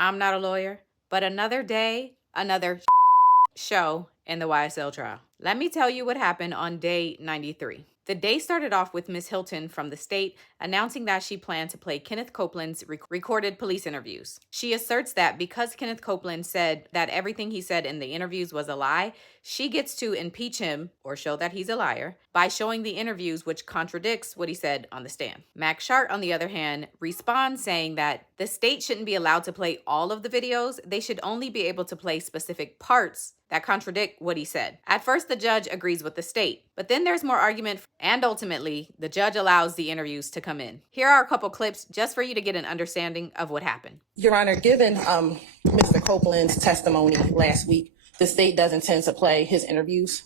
I'm not a lawyer, but another day, another show in the YSL trial. Let me tell you what happened on day 93. The day started off with Miss Hylton from the state announcing that she planned to play Kenneth Copeland's recorded police interviews. She asserts that because Kenneth Copeland said that everything he said in the interviews was a lie, she gets to impeach him or show that he's a liar by showing the interviews which contradicts what he said on the stand. Max Schardt, on the other hand, responds saying that the state shouldn't be allowed to play all of the videos. They should only be able to play specific parts that contradict what he said. At first, the judge agrees with the state, but then there's more argument, and ultimately, the judge allows the interviews to come in. Here are a couple clips just for you to get an understanding of what happened. Your Honor, given Mr. Copeland's testimony last week, the state does intend to play his interviews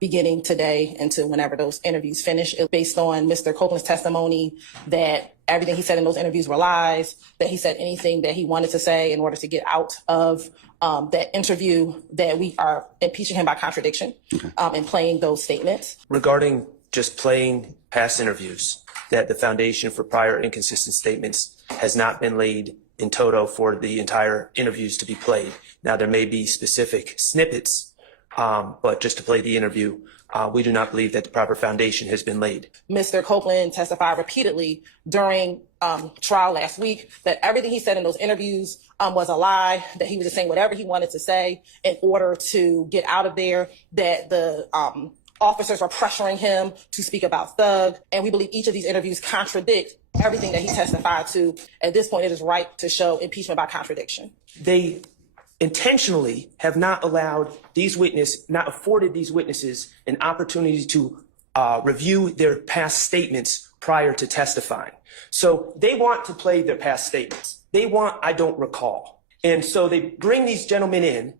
beginning today until whenever those interviews finish. It's based on Mr. Copeland's testimony that everything he said in those interviews were lies, that he said anything that he wanted to say in order to get out of that interview, that we are impeaching him by contradiction and playing those statements. Regarding just playing past interviews, that the foundation for prior inconsistent statements has not been laid in toto for the entire interviews to be played. Now, there may be specific snippets, but just to play the interview, we do not believe that the proper foundation has been laid. Mr. Copeland testified repeatedly during trial last week that everything he said in those interviews was a lie, that he was just saying whatever he wanted to say in order to get out of there, that the officers were pressuring him to speak about Thug. And we believe each of these interviews contradict everything that he testified to. At this point, it is right to show impeachment by contradiction. They intentionally have not allowed these not afforded these witnesses an opportunity to review their past statements prior to testifying. So they want to play their past statements. They want, I don't recall. And so they bring these gentlemen in,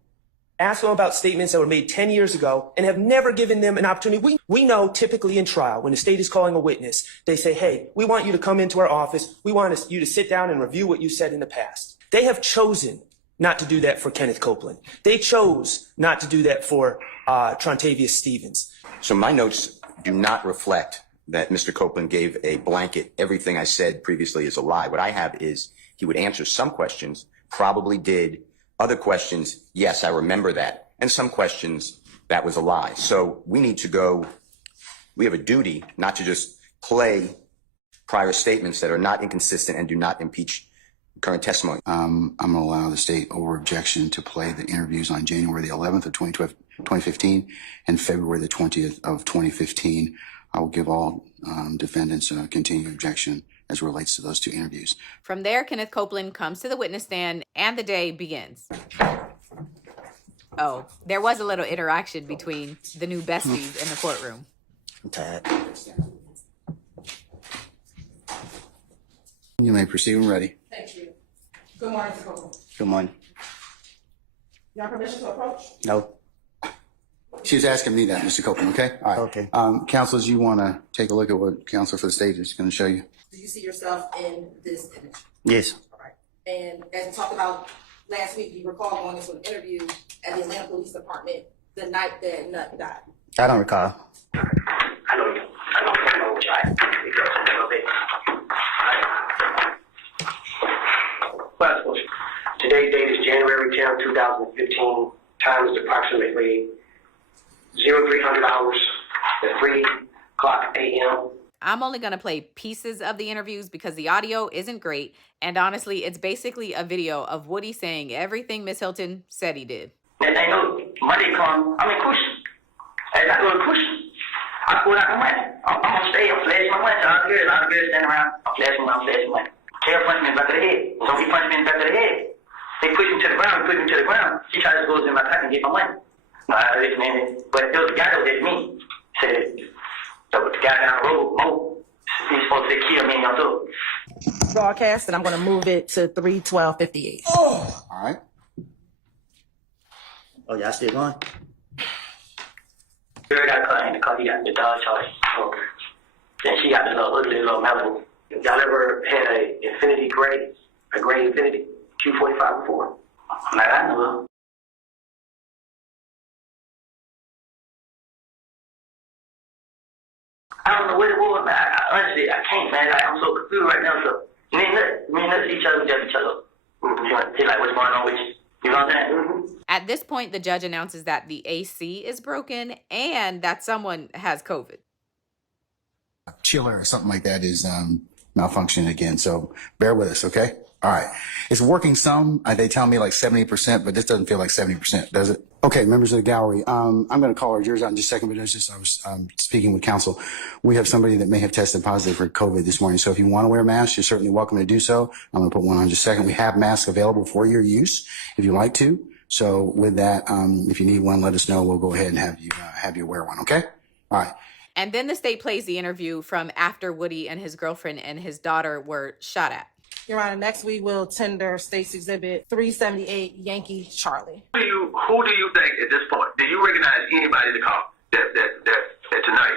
ask them about statements that were made 10 years ago, and have never given them an opportunity. We know typically in trial, when the state is calling a witness, they say, hey, we want you to come into our office. We want you to sit down and review what you said in the past. They have chosen not to do that for Kenneth Copeland. They chose not to do that for Trontavious Stevens. So my notes do not reflect that Mr. Copeland gave a blanket, everything I said previously is a lie. What I have is he would answer some questions, probably did. Other questions, yes, I remember that. And some questions, that was a lie. So we need to go, we have a duty not to just play prior statements that are not inconsistent and do not impeach current testimony. I'm going to allow the state over objection to play the interviews on January the 11th of 2015 and February the 20th of 2015. I will give all defendants a continued objection as relates to those two interviews. From there, Kenneth Copeland comes to the witness stand and the day begins. Oh, there was a little interaction between the new besties in the courtroom. I'm tired. You may proceed when ready. Thank you. Good morning, Mr. Copeland. Good morning. You have permission to approach? No. She was asking me that, Mr. Copeland, okay? All right. Okay. Counselors, you want to take a look at what counsel for the state is going to show you? Do you see yourself in this image? Yes. All right. And as we talked about last week, you recall going into an interview at the Atlanta Police Department the night that Nut died. I don't recall. I know what I because a little bit. Well, today's date is January 10th, 2015. Time is approximately 0300 hours at 3 o'clock a.m. I'm only going to play pieces of the interviews because the audio isn't great. And honestly, it's basically a video of Woody saying everything Miss Hylton said he did. And they know Monday come, I'm in Kush. As I go to Kush, I pull out my money. I'm going to stay, I'm flashing my money. So all the girls standing around, I'm flashing money. Tail punched me in the back of the head. So he punched me in the back of the head. They pushed me to the ground, He tried to go in my pocket and get my money. No, I didn't mean it. But there was a guy that was at me. Said, so the guy down the road, Mo, he's supposed to kill me and y'all too. Broadcast, and I'm going to move it to 3/12/58. Oh! All right. Oh, y'all still going? Girl got caught in the car, he got the dog charge. So, then she got the little ugly little Malibu. Y'all ever had a Infinity Gray, a Gray Infinity Q45 before? Like I know. I don't know what it was, man. Honestly, I can't, man. I'm so confused right now. So me and us each other, judge each other. He's like, what's going on with you? You know what I'm saying? At this point, the judge announces that the AC is broken and that someone has COVID. Chiller or something like that is malfunctioning again. So bear with us, okay? All right. It's working some. They tell me like 70%, but this doesn't feel like 70%, does it? Okay, members of the gallery, I'm going to call our jurors out in just a second, but I was speaking with counsel. We have somebody that may have tested positive for COVID this morning. So if you want to wear a mask, you're certainly welcome to do so. I'm going to put one on in just a second. We have masks available for your use if you like to. So with that, if you need one, let us know. We'll go ahead and have you wear one, okay? All right. And then the state plays the interview from after Woody and his girlfriend and his daughter were shot at. Your Honor, next we will tender State's Exhibit 378, Yankee Charlie. Who do you think at this point? Do you recognize anybody in the car that tonight,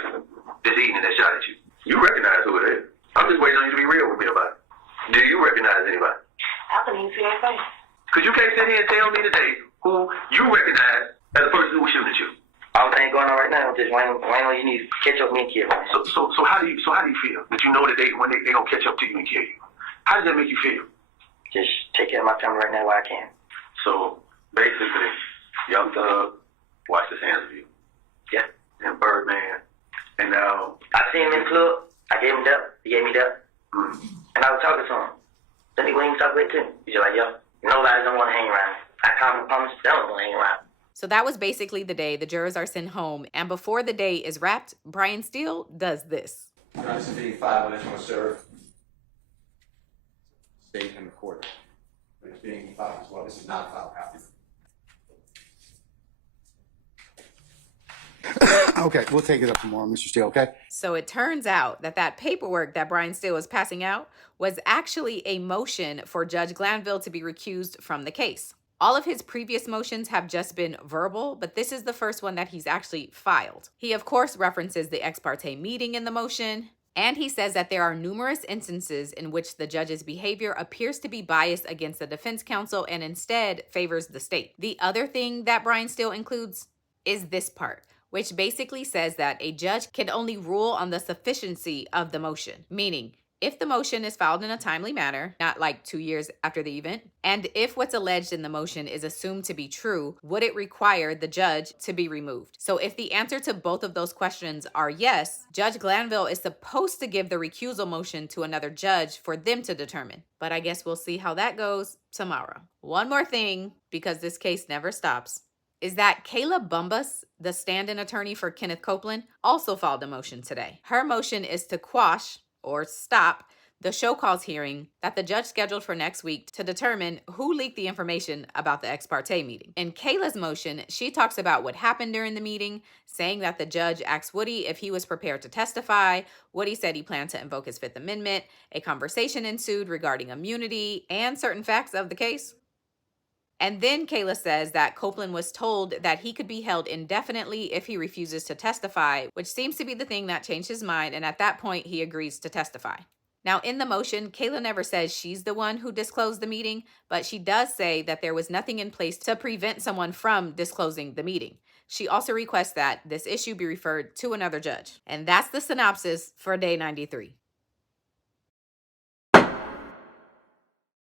this evening, that shot at you? You recognize who it is. I'm just waiting on you to be real with me about it. Do you recognize anybody? I couldn't even see her face. Because you can't sit here and tell me today who you recognize as the person who was shooting at you. All thing going on right now, just waiting on you need to catch up with me and kill me. So how do you feel that you know that when they gonna catch up to you and kill you? How does that make you feel? Just take care of my family right now while I can. So basically, Young Thug watched this interview. Yeah. And Birdman. And now I seen him in the club. I gave him that. He gave me that. And I was talking to him. Then he went and talked with him too. He's like, yo, nobody don't want to hang around. I promise they don't want to hang around. So that was basically the day. The jurors are sent home. And before the day is wrapped, Brian Steele does this. This is being 5 minutes on serve. State and record. But it's being filed as well. This is not a file copy. Okay, we'll take it up tomorrow, Mr. Steele, okay? So it turns out that paperwork that Brian Steele was passing out was actually a motion for Judge Glanville to be recused from the case. All of his previous motions have just been verbal, but this is the first one that he's actually filed. He, of course, references the ex parte meeting in the motion, and he says that there are numerous instances in which the judge's behavior appears to be biased against the defense counsel and instead favors the state. The other thing that Brian Steele includes is this part, which basically says that a judge can only rule on the sufficiency of the motion, meaning if the motion is filed in a timely manner, not like 2 years after the event, and if what's alleged in the motion is assumed to be true, would it require the judge to be removed? So if the answer to both of those questions are yes, Judge Glanville is supposed to give the recusal motion to another judge for them to determine. But I guess we'll see how that goes tomorrow. One more thing, because this case never stops, is that Kayla Bumpus, the stand-in attorney for Kenneth Copeland, also filed a motion today. Her motion is to quash or stop the show cause hearing that the judge scheduled for next week to determine who leaked the information about the ex parte meeting. In Kayla's motion, she talks about what happened during the meeting, saying that the judge asked Woody if he was prepared to testify. Woody said he planned to invoke his Fifth Amendment. A conversation ensued regarding immunity and certain facts of the case. And then Kayla says that Copeland was told that he could be held indefinitely if he refuses to testify, which seems to be the thing that changed his mind, and at that point, he agrees to testify. Now, in the motion, Kayla never says she's the one who disclosed the meeting, but she does say that there was nothing in place to prevent someone from disclosing the meeting. She also requests that this issue be referred to another judge. And that's the synopsis for day 93.